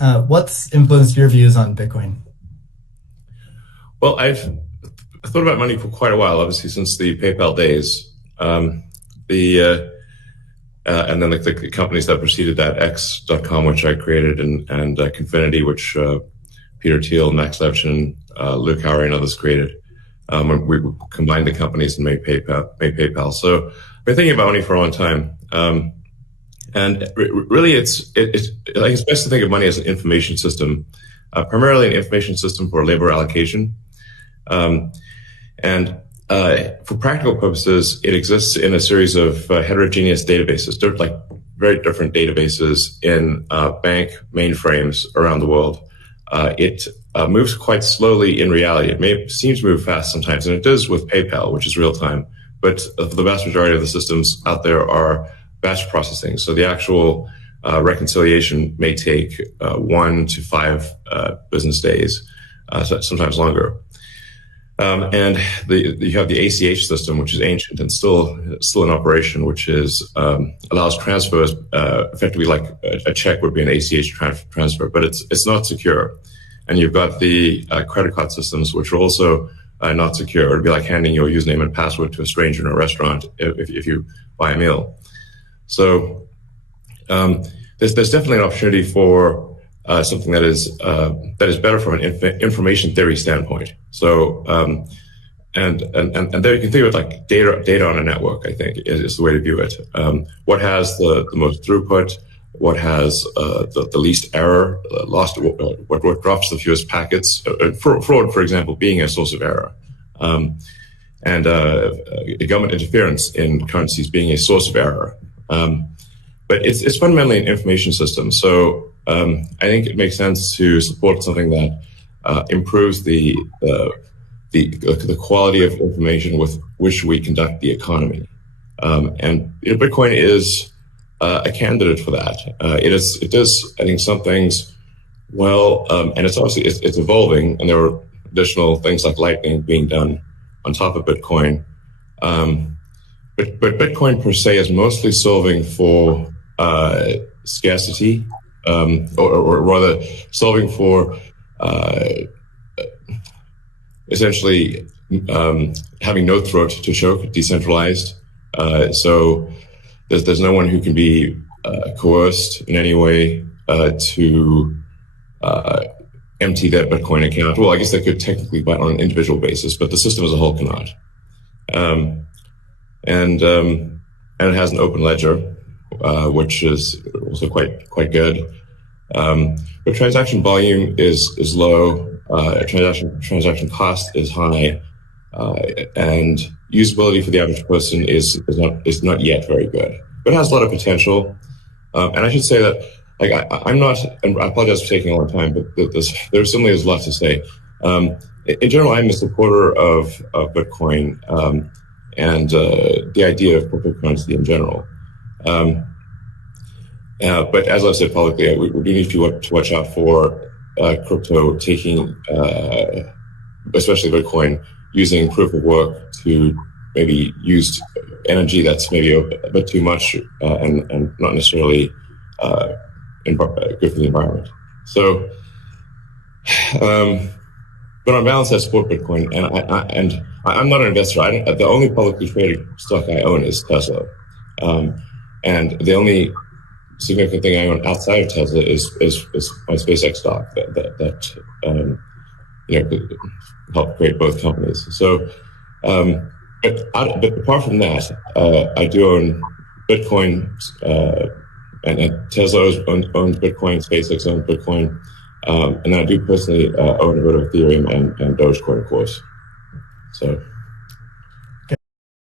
Elon. What's influenced your views on Bitcoin? Well, I've thought about money for quite a while, obviously since the PayPal days. The And then the companies that preceded that, X.com, which I created, and Confinity, which Peter Thiel, Max Levchin, Luke Howry, and others created. We combined the companies and made PayPal. So I've been thinking about money for a long time. And really, I think it's best to think of money as an information system, primarily an information system for labor allocation. For practical purposes, it exists in a series of heterogeneous databases, very different databases in bank mainframes around the world. It moves quite slowly in reality. It seems to move fast sometimes, and it does with PayPal, which is real time. But the vast majority of the systems out there are batch processing. So the actual reconciliation may take 1 to 5 business days, sometimes longer. And you have the ACH system, which is ancient and still in operation, which allows transfers effectively like a check would be an ACH transfer, but it's not secure. And you've got the credit card systems, which are also not secure. It'd be like handing your username and password to a stranger in a restaurant if you buy a meal. So there's definitely an opportunity for something that is better from an information theory standpoint. So and there you can think of it like data on a network. I think is the way to view it. What has the most throughput? What has the least error? What drops the fewest packets? Fraud, for example, being a source of error. And government interference in currencies being a source of error. But it's fundamentally an information system. So I think it makes sense to support something that improves the quality of information with which we conduct the economy. And Bitcoin is a candidate for that. It does, I think, some things well, and it's obviously it's evolving, and there are additional things like Lightning being done on top of Bitcoin. But Bitcoin per se is mostly solving for scarcity, or rather solving for essentially having no throat to choke, decentralized. So there's no one who can be coerced in any way to empty their Bitcoin account. Well, I guess they could technically, but on an individual basis, but the system as a whole cannot. And it has an open ledger, which is also quite good. But transaction volume is low. Transaction cost is high, and usability for the average person is not yet very good. But it has a lot of potential. And I should say that, I'm not, and I apologize for taking a long time, but there certainly is a lot to say. In general, I'm a supporter of Bitcoin and the idea of cryptocurrency in general. But as I've said publicly, we do need to watch out for crypto taking, especially Bitcoin, using proof of work to maybe use energy that's maybe a bit too much and not necessarily good for the environment. So, but on balance, I support Bitcoin, and I'm not an investor. The only publicly traded stock I own is Tesla, and the only significant thing I own outside of Tesla is my SpaceX stock that helped create both companies. So, but apart from that, I do own Bitcoin, and Tesla owns Bitcoin, SpaceX owns Bitcoin, and I do personally own a bit of Ethereum and Dogecoin, of course. So.